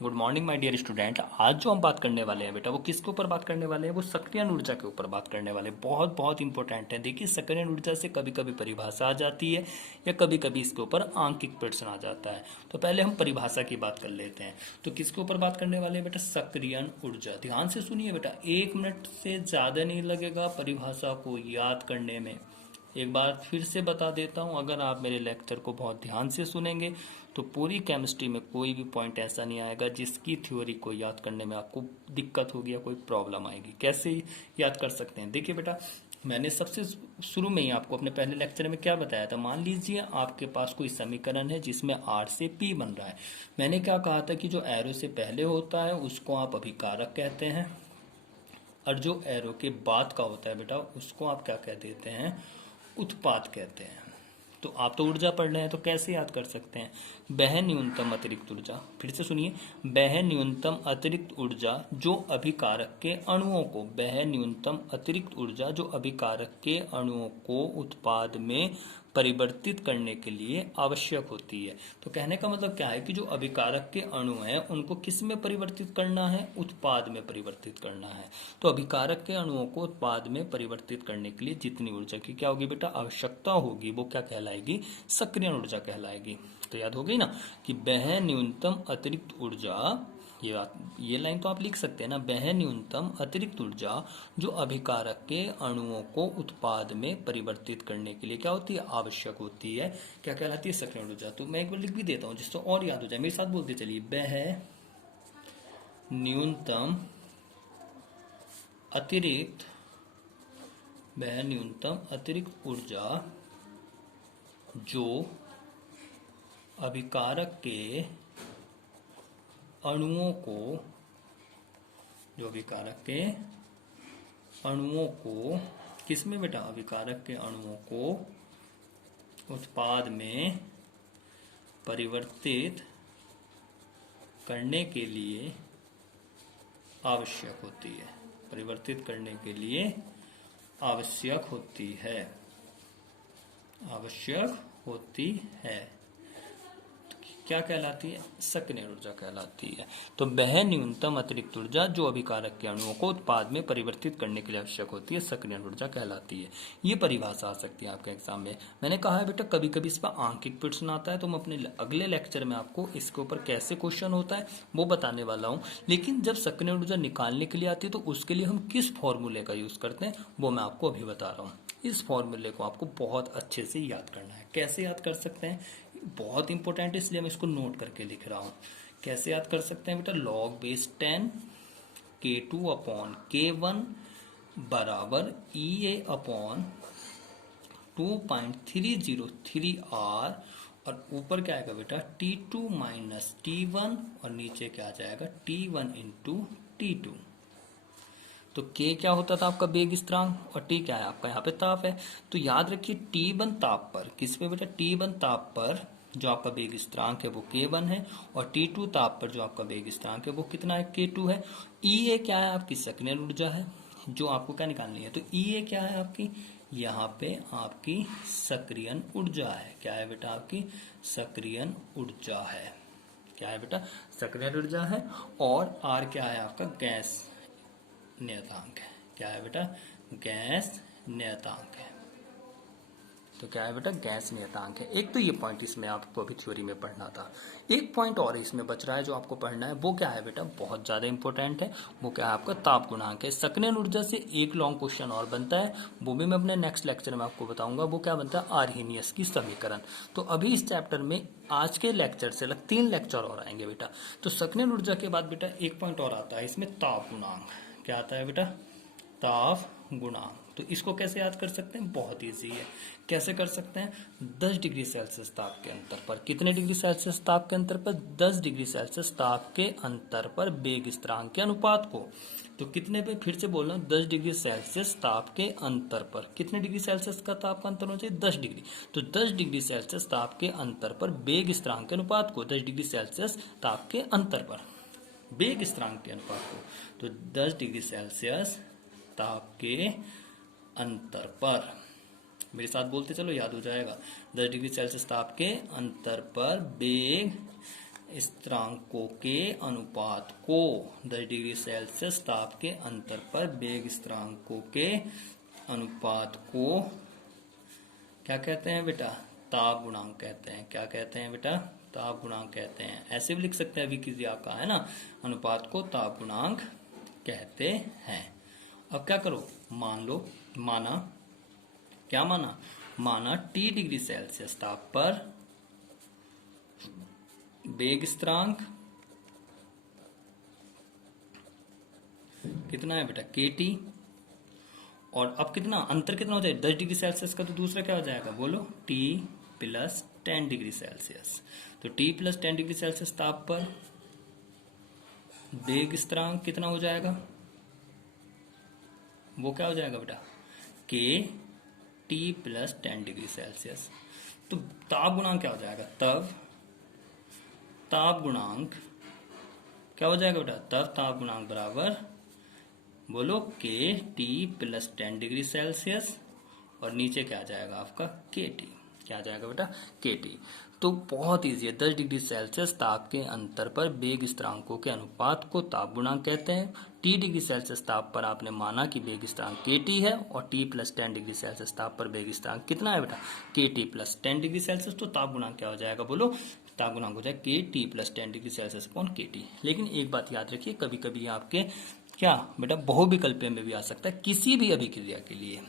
Good morning my dear student. आज जो हम बात करने वाले हैं बेटा वो किसके ऊपर बात करने वाले हैं, वो सक्रियण ऊर्जा के ऊपर बात करने वाले हैं। बहुत बहुत इंपॉर्टेंट है। देखिए सक्रियण ऊर्जा से कभी कभी परिभाषा आ जाती है या कभी कभी इसके ऊपर आंकिक प्रश्न आ जाता है। तो पहले हम परिभाषा की बात कर लेते हैं। तो किसके ऊपर बात करने वाले हैं बेटा, सक्रियण ऊर्जा। ध्यान से सुनिए बेटा, 1 मिनट से ज़्यादा नहीं लगेगा परिभाषा को याद करने में। एक बार फिर से बता देता हूँ, अगर आप मेरे लेक्चर को बहुत ध्यान से सुनेंगे तो पूरी केमिस्ट्री में कोई भी पॉइंट ऐसा नहीं आएगा जिसकी थ्योरी को याद करने में आपको दिक्कत होगी या कोई प्रॉब्लम आएगी। कैसे याद कर सकते हैं, देखिए बेटा, मैंने सबसे शुरू में ही आपको अपने पहले लेक्चर में क्या बताया था। मान लीजिए आपके पास कोई समीकरण है जिसमें R से P बन रहा है। मैंने क्या कहा था कि जो एरो से पहले होता है उसको आप अभिकारक कहते हैं, और जो एरो के बाद का होता है बेटा उसको आप क्या कह देते हैं, उत्पाद कहते हैं। तो आप तो ऊर्जा पढ़ रहे हैं, तो कैसे याद कर सकते हैं, वह न्यूनतम अतिरिक्त ऊर्जा। फिर से सुनिए, वह न्यूनतम अतिरिक्त ऊर्जा जो अभिकारक के अणुओं को, वह न्यूनतम अतिरिक्त ऊर्जा जो अभिकारक के अणुओं को उत्पाद में परिवर्तित करने के लिए आवश्यक होती है। तो कहने का मतलब क्या है कि जो अभिकारक के अणु हैं उनको किस में परिवर्तित करना है, उत्पाद में परिवर्तित करना है। तो अभिकारक के अणुओं को उत्पाद में परिवर्तित करने के लिए जितनी ऊर्जा की क्या होगी बेटा, आवश्यकता होगी, वो क्या कहलाएगी, सक्रियण ऊर्जा कहलाएगी। तो याद हो गई ना कि वह न्यूनतम अतिरिक्त ऊर्जा, ये लाइन तो आप लिख सकते हैं ना, वह न्यूनतम अतिरिक्त ऊर्जा जो अभिकारक के अणुओं को उत्पाद में परिवर्तित करने के लिए क्या होती है, आवश्यक होती है, क्या कहलाती है, सक्रियण ऊर्जा। तो मैं एक बार लिख भी देता हूं जिससे और याद हो जाए, मेरे साथ बोलते चलिए, वह न्यूनतम अतिरिक्त, वह न्यूनतम अतिरिक्त ऊर्जा जो अभिकारक के अणुओं को, जो अभिकारक के अणुओं को किस में बेटा, अभिकारक के अणुओं को उत्पाद में परिवर्तित करने के लिए आवश्यक होती है, परिवर्तित करने के लिए आवश्यक होती है, आवश्यक होती है। क्या कहलाती है, सक्रियण ऊर्जा कहलाती है। तो वह न्यूनतम अतिरिक्त ऊर्जा जो अभिकारक के अणुओं को उत्पाद में परिवर्तित करने के लिए आवश्यक होती है, सक्रियण ऊर्जा कहलाती है। ये परिभाषा आ सकती है आपके एग्जाम में। मैंने कहा है बेटा कभी कभी इस पर आंकिक प्रश्न आता है, तो मैं अपने अगले लेक्चर में आपको इसके ऊपर कैसे क्वेश्चन होता है वो बताने वाला हूँ। लेकिन जब सक्रियण ऊर्जा निकालने के लिए आती है तो उसके लिए हम किस फॉर्मूले का यूज करते हैं वो मैं आपको अभी बता रहा हूँ। इस फॉर्मूले को आपको बहुत अच्छे से याद करना है। कैसे याद कर सकते हैं, बहुत इंपॉर्टेंट है इसलिए मैं इसको नोट करके लिख रहा हूं। कैसे याद कर सकते हैं बेटा, log base 10 K2 upon K1 बराबर EA अपॉन 2.303 R, और ऊपर क्या आएगा बेटा T2 माइनस T1, और नीचे क्या आ जाएगा T1 इंटू T2। तो K क्या होता था आपका वेग स्थिरांक, और T क्या है आपका यहाँ पे ताप है। तो याद रखिए T1 ताप पर, किस पे बेटा, T1 ताप पर जो आपका वेग स्थिरांक है वो K1 है, और T2 ताप पर जो आपका वेग स्थिरांक है वो कितना है, K2 है। EA क्या है आपकी, सक्रियण ऊर्जा है जो आपको क्या निकालनी है। तो EA क्या है आपकी, यहाँ पे आपकी सक्रियण ऊर्जा है। क्या है बेटा, आपकी सक्रियण ऊर्जा है। क्या है बेटा, सक्रियण ऊर्जा है। और R क्या है आपका, गैस नियतांक है। क्या है बेटा, गैस नियतांक है। तो क्या है बेटा, गैस नियतांक है। एक तो ये पॉइंट इसमें आपको अभी थ्योरी में पढ़ना था। एक पॉइंट और इसमें बच रहा है जो आपको पढ़ना है, वो क्या है बेटा, बहुत ज्यादा इंपॉर्टेंट है। वो क्या है आपका, ताप गुणांक है। सक्रियण ऊर्जा से एक लॉन्ग क्वेश्चन और बनता है, वो भी मैं अपने नेक्स्ट लेक्चर में आपको बताऊंगा। वो क्या बनता है, आर्हेनियस की समीकरण। तो अभी इस चैप्टर में आज के लेक्चर से 3 लेक्चर और आएंगे बेटा। तो सक्रियण ऊर्जा के बाद बेटा एक पॉइंट और आता है इसमें, ताप गुणांक। क्या आता है बेटा, ताप गुणांक। तो इसको कैसे याद कर सकते हैं, बहुत इजी है। कैसे कर सकते हैं, 10 डिग्री सेल्सियस ताप के अंतर पर, कितने डिग्री सेल्सियस ताप के अंतर पर, 10 डिग्री सेल्सियस ताप के अंतर पर वेग स्थिरांक के अनुपात को। तो कितने पे, फिर से बोल रहा हूँ, 10 डिग्री सेल्सियस ताप के अंतर पर, कितने डिग्री सेल्सियस का ताप का अंतर होना चाहिए, 10 डिग्री। तो 10 डिग्री सेल्सियस ताप के अंतर पर वेग स्थिरांक के अनुपात को, 10 डिग्री सेल्सियस ताप के अंतर पर वेग स्थिरांक के अनुपात को। तो 10 डिग्री सेल्सियस ताप के अंतर पर, मेरे साथ बोलते चलो याद हो जाएगा, 10 डिग्री सेल्सियस ताप के अंतर पर वेग स्थिरांकों के अनुपात को 10 डिग्री सेल्सियस ताप के अंतर पर वेग स्थिरांकों के अनुपात को क्या कहते हैं बेटा? ताप गुणांक कहते हैं। क्या कहते हैं बेटा? ताप गुणांक कहते हैं। ऐसे भी लिख सकते हैं अभिक्रिया का, है ना, अनुपात को ताप गुणांक कहते हैं। अब क्या करो, मान लो, माना, क्या माना? माना T डिग्री सेल्सियस ताप पर वेग स्थिरांक कितना है बेटा? KT। और अब कितना अंतर कितना हो जाए? 10 डिग्री सेल्सियस का, तो दूसरा क्या हो जाएगा? बोलो, T प्लस 10 डिग्री सेल्सियस। तो T प्लस 10 डिग्री सेल्सियस ताप पर वेग स्थिरांक कितना हो जाएगा? वो क्या हो जाएगा बेटा? KT plus 10 degree Celsius. तो ताप गुणांक क्या हो जाएगा? तब ताप गुणांक क्या हो जाएगा बेटा? तब ताप गुणांक बराबर, बोलो, KT प्लस 10 डिग्री सेल्सियस, और नीचे क्या आ जाएगा आपका? KT। क्या आ जाएगा बेटा? KT। तो बहुत इजी है। 10 डिग्री सेल्सियस ताप के अंतर पर वेग स्थिरांकों के अनुपात को ताप गुणांक कहते हैं। T डिग्री सेल्सियस ताप पर आपने माना कि वेग स्थिरांक KT है, और T प्लस 10 डिग्री सेल्सियस ताप पर वेग स्थिरांक कितना है बेटा? KT plus 10 degree Celsius. तो ताप गुणांक क्या हो जाएगा? बोलो, ताप गुणांक हो जाएगा KT plus 10 degree Celsius upon KT। लेकिन एक बात याद रखिए, कभी कभी आपके क्या बेटा बहुविकल्पीय में भी आ सकता है। किसी भी अभिक्रिया के लिए,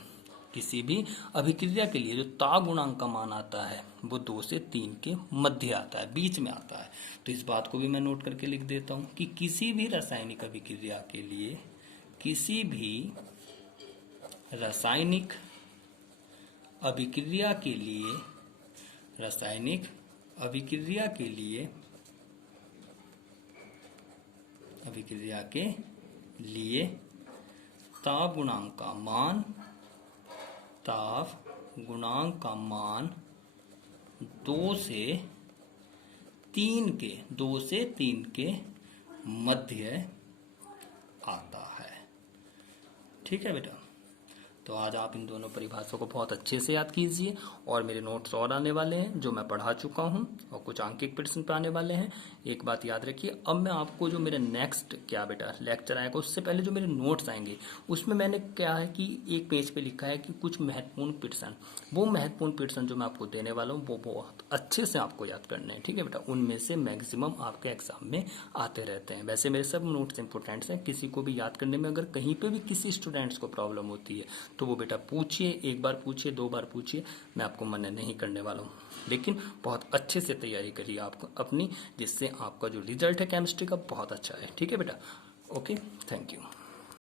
किसी भी अभिक्रिया के लिए जो ताप गुणांक का मान आता है वो 2 से 3 के मध्य आता है, बीच में आता है। तो इस बात को भी मैं नोट करके लिख देता हूं कि किसी भी रासायनिक अभिक्रिया के लिए, किसी भी रासायनिक अभिक्रिया के लिए, रासायनिक अभिक्रिया के लिए, अभिक्रिया के लिए ताप गुणांक का मान, ताप गुणांक का मान 2 से 3 के मध्य आता है। ठीक है बेटा? तो आज आप इन दोनों परिभाषाओं को बहुत अच्छे से याद कीजिए, और मेरे नोट्स और आने वाले हैं जो मैं पढ़ा चुका हूं, और कुछ अंकित प्रश्न पे आने वाले हैं। एक बात याद रखिए, अब मैं आपको जो मेरे नेक्स्ट क्या बेटा लेक्चर आएगा, उससे पहले जो मेरे नोट्स आएंगे उसमें मैंने क्या है कि एक पेज पे लिखा है कि कुछ महत्वपूर्ण प्रश्न, वो महत्वपूर्ण प्रश्न जो मैं आपको देने वाला हूँ वो बहुत अच्छे से आपको याद करने हैं। ठीक है बेटा? उनमें से मैक्सिमम आपके एग्जाम में आते रहते हैं। वैसे मेरे सब नोट्स इंपॉर्टेंट्स हैं, किसी को भी याद करने में अगर कहीं पे भी किसी स्टूडेंट्स को प्रॉब्लम होती है तो वो बेटा पूछिए, एक बार पूछिए, 2 बार पूछिए, मैं आपको मना नहीं करने वाला हूँ। लेकिन बहुत अच्छे से तैयारी करिए आपको अपनी, जिससे आपका जो रिजल्ट है केमिस्ट्री का बहुत अच्छा है। ठीक है बेटा? Okay, thank you.